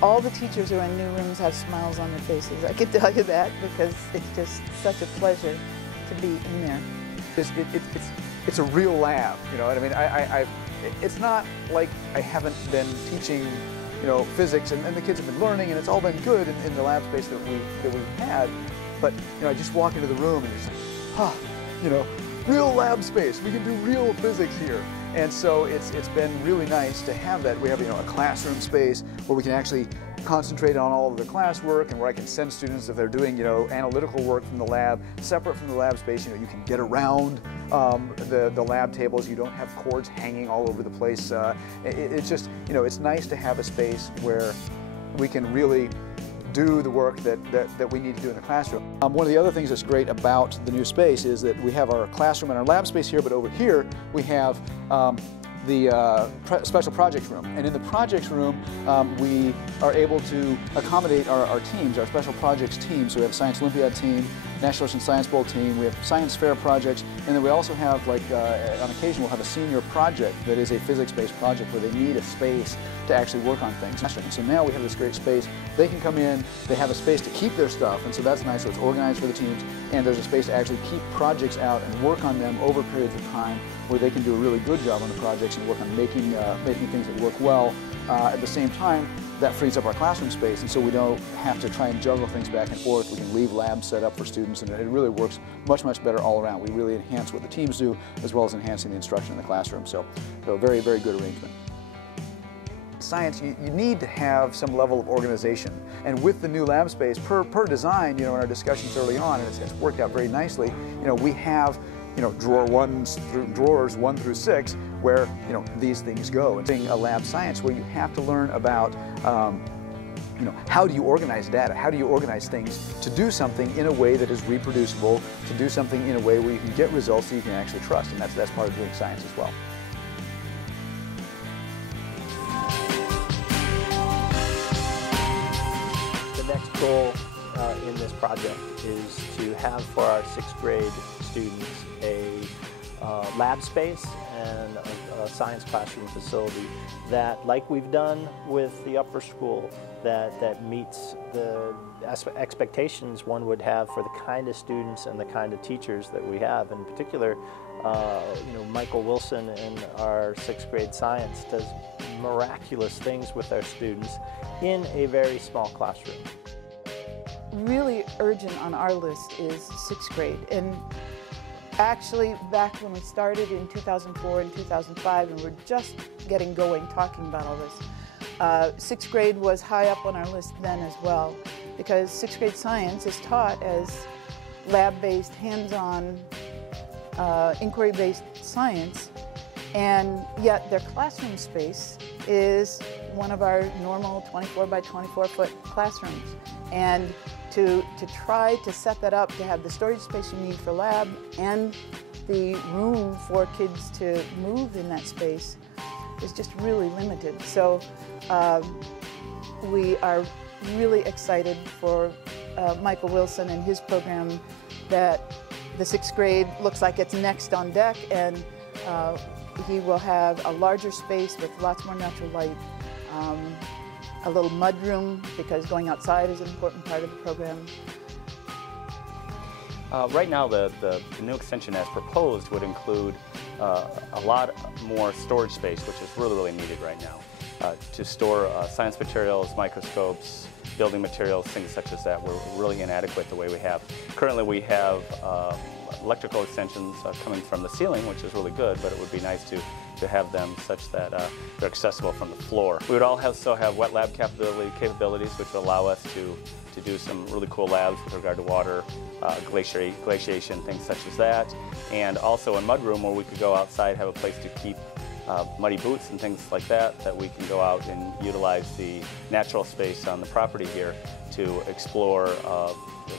All the teachers who are in new rooms have smiles on their faces. I can tell you that because it's just such a pleasure to be in there. It's a real lab, you know what I mean? It's not like I haven't been teaching, you know, physics and the kids have been learning and it's all been good in the lab space that we've had. But, you know, I just walk into the room and it's like, you know, real lab space. We can do real physics here. And so it's been really nice to have that. We have, you know, a classroom space where we can actually concentrate on all of the classwork and where I can send students if they're doing, you know, analytical work from the lab, separate from the lab space. You know, you can get around the lab tables. You don't have cords hanging all over the place. It's just, you know, it's nice to have a space where we can really do the work that we need to do in the classroom. One of the other things that's great about the new space is that we have our classroom and our lab space here, but over here we have the special projects room. And in the projects room, we are able to accommodate our teams, our special projects team. So we have a Science Olympiad team, National Ocean Science Bowl team, we have science fair projects, and then we also have, like, on occasion we'll have a senior project that is a physics-based project where they need a space to actually work on things. And so now we have this great space. They can come in, they have a space to keep their stuff, and so that's nice. So it's organized for the teams, and there's a space to actually keep projects out and work on them over periods of time where they can do a really good job on the projects and work on making things that work well. At the same time, that frees up our classroom space, and so we don't have to try and juggle things back and forth. We can leave labs set up for students, and it really works much, much better all around. We really enhance what the teams do, as well as enhancing the instruction in the classroom. So a very, very good arrangement. Science, you need to have some level of organization, and with the new lab space, per design, you know, in our discussions early on, and it's worked out very nicely. You know, we have, you know, drawers 1 through 6 where, you know, these things go. And a lab science where you have to learn about, you know, how do you organize data? How do you organize things to do something in a way that is reproducible, to do something in a way where you can get results that you can actually trust, and that's part of doing science as well. The next goal in this project is to have for our 6th grade students a lab space and a science classroom facility that, like we've done with the upper school, that meets the expectations one would have for the kind of students and the kind of teachers that we have. In particular, you know, Michael Wilson in our 6th grade science does miraculous things with our students in a very small classroom. Really urgent on our list is 6th grade. And actually, back when we started in 2004 and 2005, and we're just getting going talking about all this, 6th grade was high up on our list then as well, because 6th grade science is taught as lab-based, hands-on, inquiry-based science, and yet their classroom space is one of our normal 24 by 24 foot classrooms. And to try to set that up, to have the storage space you need for lab and the room for kids to move in that space is just really limited. So we are really excited for Michael Wilson and his program that the 6th grade looks like it's next on deck, and he will have a larger space with lots more natural light, a little mud room, because going outside is an important part of the program. Right now, the new extension as proposed would include a lot more storage space, which is really, really needed right now, to store science materials, microscopes, building materials, things such as that. We're really inadequate the way we have. Currently, we have electrical extensions coming from the ceiling, which is really good, but it would be nice to have them such that they're accessible from the floor. We would also have wet lab capabilities, which would allow us to do some really cool labs with regard to water, glaciation, things such as that. And also a mud room where we could go outside, have a place to keep muddy boots and things like that we can go out and utilize the natural space on the property here to explore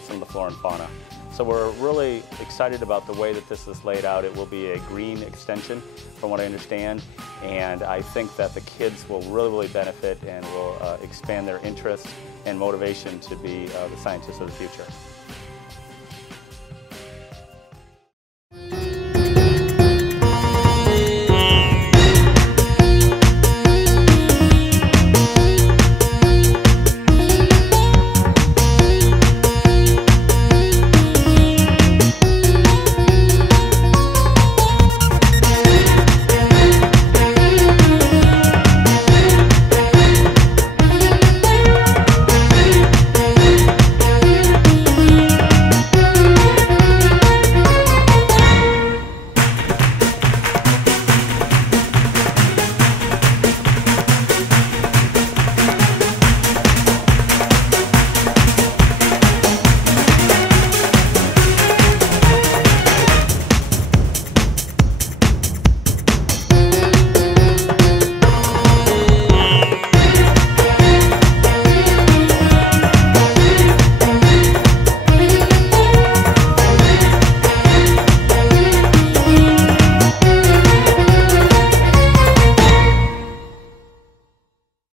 some of the flora and fauna. So we're really excited about the way that this is laid out. It will be a green extension, from what I understand, and I think that the kids will really, really benefit and will expand their interest and motivation to be the scientists of the future.